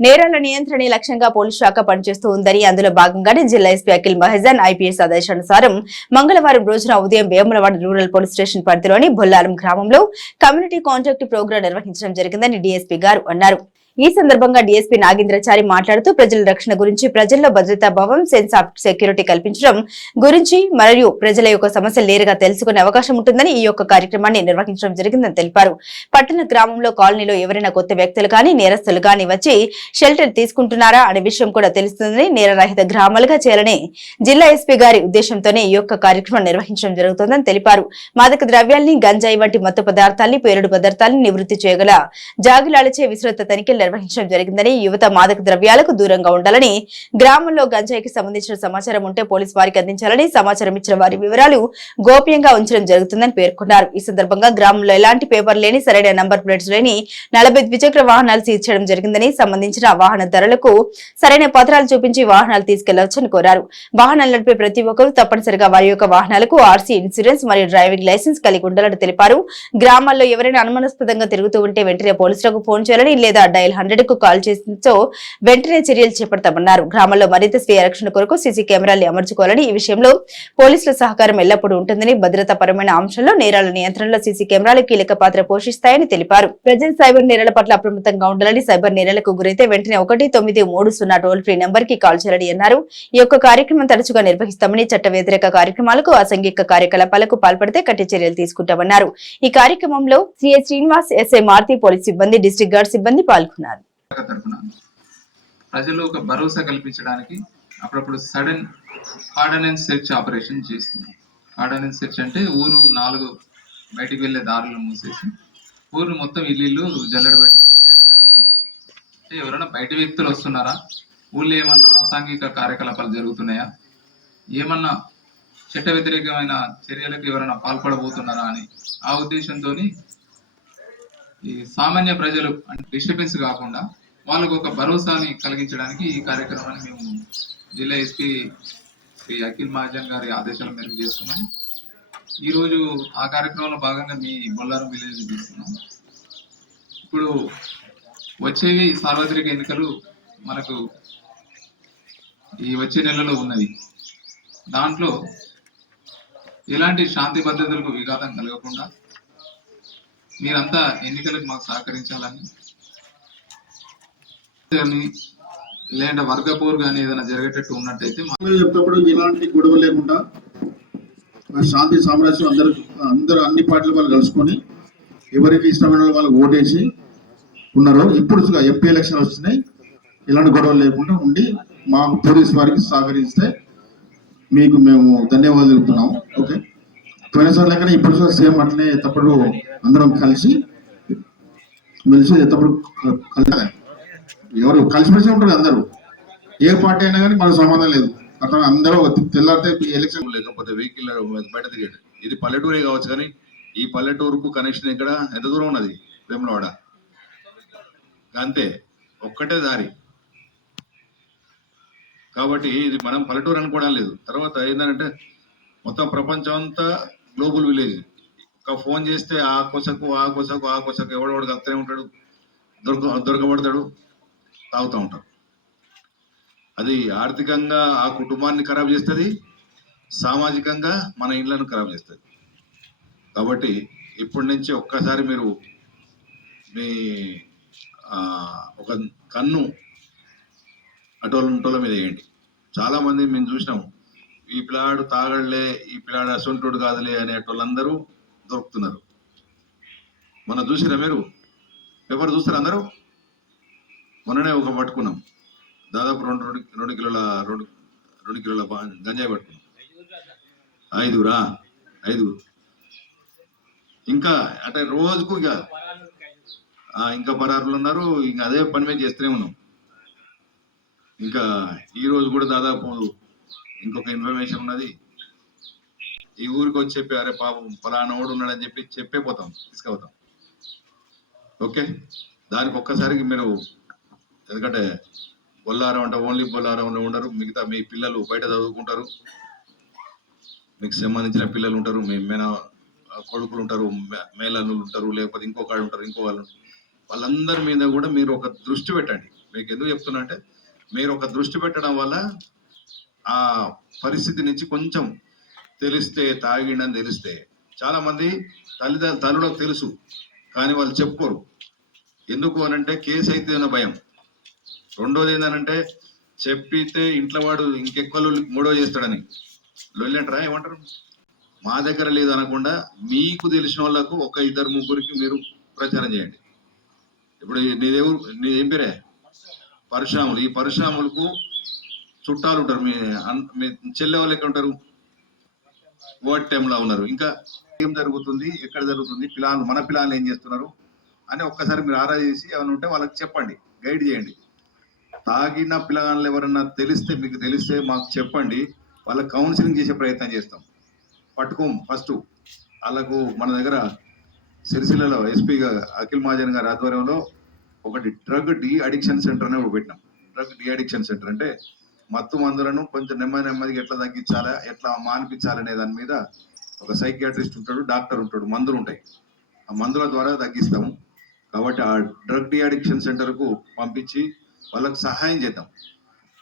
నేరాల నియంత్రణ లక్ష్యంగా పోలీస్ శాఖ పనిచేస్తూ ఉందని అందులో భాగంగానే జిల్లా ఎస్పీ అఖిల్ మహజన్ ఐపీఎస్ ఆదేశానుసారం మంగళవారం రోజున ఉదయం వేములవాడ రూరల్ పోలీస్ స్టేషన్ పరిధిలోని బొల్లారం గ్రామంలో కమ్యూనిటీ కాంట్రాక్ట్ ప్రోగ్రాం నిర్వహించడం జరిగిందని డీఎస్పీ గారు అన్నారు. ఈ సందర్భంగా డీఎస్పీ నాగేంద్రచారి మాట్లాడుతూ ప్రజల రక్షణ గురించి ప్రజల్లో భద్రతా భావం సెన్స్ ఆఫ్ సెక్యూరిటీ కల్పించడం గురించి మరియు ప్రజల యొక్క సమస్యలు నేరుగా తెలుసుకునే అవకాశం ఉంటుందని ఈ యొక్క కార్యక్రమాన్ని నిర్వహించడం జరిగిందని తెలిపారు. పట్టణ గ్రామంలో కాలనీలో ఎవరైనా కొత్త వ్యక్తులు కానీ నేరస్తులు కానీ వచ్చి షెల్టర్ తీసుకుంటున్నారా అనే విషయం కూడా తెలుస్తుందని నేరరహిత గ్రామాలుగా చేయాలని జిల్లా ఎస్పీ గారి ఉద్దేశంతోనే ఈ యొక్క కార్యక్రమం నిర్వహించడం జరుగుతోందని తెలిపారు. మాదక ద్రవ్యాల్ని గంజాయి వంటి మత్తు పదార్థాల్ని పేరుడు పదార్థాలను నివృత్తి చేయగల జాగులాలచే విస్తృత తనిఖీలు నిర్వహించడం జరిగిందని యువత మాదక ద్రవ్యాలకు దూరంగా ఉండాలని గ్రామంలో గంజాయికి సంబంధించిన సమాచారం ఉంటే పోలీస్ వారికి అందించాలని సమాచారం ఇచ్చిన వారి వివరాలు గోప్యంగా ఉంచడం జరుగుతుందని పేర్కొన్నారు. ఈ సందర్భంగా గ్రామంలో ఎలాంటి పేపర్ లేని సరైన నంబర్ ప్లేట్స్ లేని నలభై ద్విచక్ర వాహనాలు సీజ్ చేయడం జరిగిందని సంబంధించిన వాహన ధరలకు సరైన పత్రాలు చూపించి వాహనాలు తీసుకెళ్ళవచ్చని కోరారు. వాహనాలు నడిపే ప్రతి ఒక్కరూ తప్పనిసరిగా వారి యొక్క వాహనాలకు ఆర్సీ ఇన్సూరెన్స్ మరియు డ్రైవింగ్ లైసెన్స్ కలిగి ఉండాలని తెలిపారు. గ్రామాల్లో ఎవరైనా అనుమానాస్పదంగా తిరుగుతూ ఉంటే వెంటనే పోలీసులకు ఫోన్ చేయాలని లేదా డైల్ హండ్రెడ్కు కాల్ చేసినతో వెంటనే చర్యలు చేపడతామన్నారు. గ్రామంలో మరింత స్వీయ రక్షణ కొరకు సీసీ కెమెరాలు అమర్చుకోవాలని ఈ విషయంలో పోలీసుల సహకారం ఎల్లప్పుడూ ఉంటుందని భద్రతాపరమైన అంశాల్లో నేరాల నియంత్రణలో సీసీ కెమెరాలు కీలక పాత్ర పోషిస్తాయని తెలిపారు. ప్రజలు సైబర్ నేరాల పట్ల అప్రమత్తంగా ఉండాలని సైబర్ నేరాలకు గురైతే వెంటనే ఒకటి తొమ్మిది మూడు సున్నా టోల్ ఫ్రీ నెంబర్కి కాల్ చేయాలని అన్నారు. ఈ యొక్క కార్యక్రమం తరచుగా నిర్వహిస్తామని చట్ట వ్యతిరేక కార్యక్రమాలకు అసంఘిక కార్యకలాపాలకు పాల్పడితే కట్టి చర్యలు తీసుకుంటామన్నారు. ఈ కార్యక్రమంలో CS Srinivas SI Maruti police సిబ్బంది డిస్ట్రిక్ట్ గార్డ్ సిబ్బంది పాల్గొన్నారు. చేస్తున్నారు. ప్రజలు ఒక భరోసా కల్పించడానికి అప్పుడప్పుడు సడన్ ఆర్డనెన్స్ సెర్చ్ ఆపరేషన్ చేస్తున్నాం ఆర్డనెన్స్ సెర్చ్ అంటే ఊరు నాలుగు బయటికి వెళ్ళే దారులు మూసేసి ఊరు మొత్తం ఇల్లు ఇల్లు జల్లెడ పెట్టి చెక్ చేయడం జరుగుతుంది. అంటే ఎవరైనా బయట వ్యక్తులు వస్తున్నారా? ఊళ్ళో ఏమన్నా అసాంఘిక కార్యకలాపాలు జరుగుతున్నాయా? ఏమన్నా చట్ట వ్యతిరేకమైన చర్యలకు ఎవరైనా పాల్పడబోతున్నారా అని ఆ ఉద్దేశంతో ఈ సామాన్య ప్రజలు అంటే డిస్టర్బెన్స్ కాకుండా వాళ్ళకు ఒక భరోసాని కలిగించడానికి ఈ కార్యక్రమాన్ని మేము జిల్లా ఎస్పీ శ్రీ అఖిల్ మహాజన్ గారి ఆదేశాల మేరకు చేస్తున్నాం. ఈరోజు ఆ కార్యక్రమంలో భాగంగా మీ బొల్లారం విలేజ్ చేస్తున్నాం. ఇప్పుడు వచ్చేవి సార్వత్రిక ఎన్నికలు మనకు ఈ వచ్చే నెలలో ఉన్నది దాంట్లో ఎలాంటి శాంతి భద్రతలకు విఘాతం కలగకుండా మీరంతా ఎన్నికలకు మాకు సహకరించాలని. కానీ లేదంటే వర్గపూర్ కానీ ఏదైనా జరిగేటట్టు ఉన్నట్టయితే మా- చెప్తప్పుడు ఎలాంటి గొడవ లేకుండా శాంతి సామ్రాజ్యం అందరు అందరు అన్ని పార్టీల వాళ్ళు కలుసుకొని ఎవరికి ఇష్టమైన వాళ్ళు ఓటేసి ఉన్నారు ఇప్పుడు ఎంపీ ఎలక్షన్ వచ్చినాయి ఎలాంటి గొడవలు లేకుండా ఉండి మా పోలీస్ వారికి సహకరిస్తే మీకు మేము ధన్యవాదాలు తెలుపుతున్నాము. ఓకే? పోయినసారి లెక్కన ఇప్పుడు కూడా సేమ్ అట్లనే ఎత్తప్పుడు అందరం కలిసి మెలిసి ఎత్తప్పుడు కలిసి. ఎవరు కలిసిమెలిసి ఉంటారు అందరూ. ఏ పార్టీ అయినా కానీ మనకు సంబంధం లేదు. అక్కడ అందరూ తెల్లారితే ఎలక్షన్ లేకపోతే వెహికల్ బయట తిరిగేది. ఇది పల్లెటూరే కావచ్చు కానీ ఈ పల్లెటూరుకు కనెక్షన్ ఇక్కడ ఎంత దూరం ఉన్నది? వేములవాడ. అంతే. ఒక్కటే దారి. కాబట్టి ఇది మనం పల్లెటూరు అనుకోవడం లేదు. తర్వాత ఏంటంటే మొత్తం ప్రపంచం అంతా గ్లోబల్ విలేజ్. ఒక ఫోన్ చేస్తే ఆ కొసకు ఆ కొసకు ఆ కొసకు ఎవడెవడు కలుతూనే ఉంటాడు దొరక దొరకబడతాడు తాగుతూ ఉంటారు అది ఆర్థికంగా ఆ కుటుంబాన్ని ఖరాబ్ చేస్తుంది సామాజికంగా మన ఇళ్ళను ఖరాబ్ చేస్తుంది. కాబట్టి ఇప్పటి నుంచి ఒక్కసారి మీరు మీ ఒక కన్ను అటోల మీద వేయండి. చాలామంది మేము చూసినాము. ఈ పిల్లాడు తాగడలే ఈ పిల్లాడు అసొంటోడు కాదులే అనేటోళ్ళందరూ దొరుకుతున్నారు. మొన్న చూసిరా మీరు? పేపర్ చూస్తారా అందరూ? మొన్ననే ఒక పట్టుకున్నాం. దాదాపు రెండు రెండు రెండు కిలోల రెండు రెండు కిలోల గంజాయి పట్టుకున్నాం. ఐదుగురా? ఐదుగురు. ఇంకా అంటే రోజుకు ఇక ఆ, ఇంకా పరారులు ఉన్నారు. ఇంకా అదే పని మీద చేస్తూనే ఉన్నాం. ఇంకా ఈ రోజు కూడా దాదాపు ఇంకొక ఇన్ఫర్మేషన్ ఉన్నది. ఈ ఊరికి వచ్చి చెప్పి అరే పాపం ఫలానోడు ఉన్నాడని చెప్పి చెప్పే పోతాం తీసుకుపోతాం. ఓకే? దానికి ఒక్కసారికి మీరు ఎందుకంటే బొల్లారం అంటే ఓన్లీ బొల్లారం ఉండరు. మిగతా మీ పిల్లలు బయట చదువుకుంటారు. మీకు సంబంధించిన పిల్లలు ఉంటారు. మీ మేన కొడుకులు ఉంటారు మేళనులు ఉంటారు లేకపోతే ఇంకో కాళ్ళు ఉంటారు ఇంకో వాళ్ళు వాళ్ళందరి మీద కూడా మీరు ఒక దృష్టి పెట్టండి. మీకు ఎందుకు చెప్తున్నా అంటే మీరు ఒక దృష్టి పెట్టడం వల్ల ఆ పరిస్థితి నుంచి కొంచెం తెలిస్తే తాగిండని తెలిస్తే చాలా మంది తల్లిదండ్రుల తల్లులకు తెలుసు కానీ వాళ్ళు చెప్పుకోరు. ఎందుకు అనంటే కేసు అయితే అన్న భయం. రెండోది ఏంటంటే చెప్పితే ఇంట్లో వాడు ఇంకెక్కువ మూడో చేస్తాడని. లొల్లంటారా ఏమంటారు? మా దగ్గర లేదు అనకుండా మీకు తెలిసిన వాళ్ళకు ఒక ఇద్దరు ముగ్గురికి మీరు ప్రచారం చేయండి. ఇప్పుడు నీదేవు నీ ఏం పేరే? పరశురాములు. ఈ పరశురాములకు చుట్టాలు ఉంటారు. మీ మీ చెల్లె వాళ్ళు ఎక్కడ ఉంటారు? వర్డ్ టైంలో ఉన్నారు. ఇంకా ఏం జరుగుతుంది? ఎక్కడ జరుగుతుంది? పిల్లలు మన పిల్లలు ఏం చేస్తున్నారు? అని ఒక్కసారి మీరు ఆరా చేసి ఏమైనా ఉంటే వాళ్ళకి చెప్పండి. గైడ్ చేయండి. తాగిన పిల్లగాళ్ళు ఎవరన్నా తెలిస్తే మీకు తెలిస్తే మాకు చెప్పండి. వాళ్ళకి కౌన్సిలింగ్ చేసే ప్రయత్నం చేస్తాం. పట్టుకోం ఫస్ట్. వాళ్ళకు మన దగ్గర సిరిసిల్లలో ఎస్పీగా అఖిల్ మహాజన్ గారి ఆధ్వర్యంలో ఒకటి డ్రగ్ డి అడిక్షన్ సెంటర్ అని ఒకటి పెట్టినాం. డ్రగ్ డి అడిక్షన్ సెంటర్ అంటే మత్తు మందులను కొంచెం నెమ్మది నెమ్మదిగా ఎట్లా తగ్గించాలా ఎట్లా మానిపించాలనే దాని మీద ఒక సైకియాట్రిస్ట్ ఉంటాడు డాక్టర్ ఉంటాడు మందులు ఉంటాయి. ఆ మందుల ద్వారా తగ్గిస్తాము. కాబట్టి ఆ డ్రగ్ డిఅడిక్షన్ సెంటర్కు పంపించి వాళ్ళకు సహాయం చేద్దాం.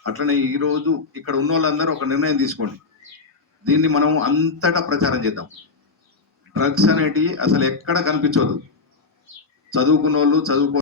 అట్లనే ఈ రోజు ఇక్కడ ఉన్న వాళ్ళందరూ ఒక నిర్ణయం తీసుకోండి. దీన్ని మనం అంతటా ప్రచారం చేద్దాం. డ్రగ్స్ అనేటివి అసలు ఎక్కడ కనిపించదు. చదువుకున్న వాళ్ళు చదువుకో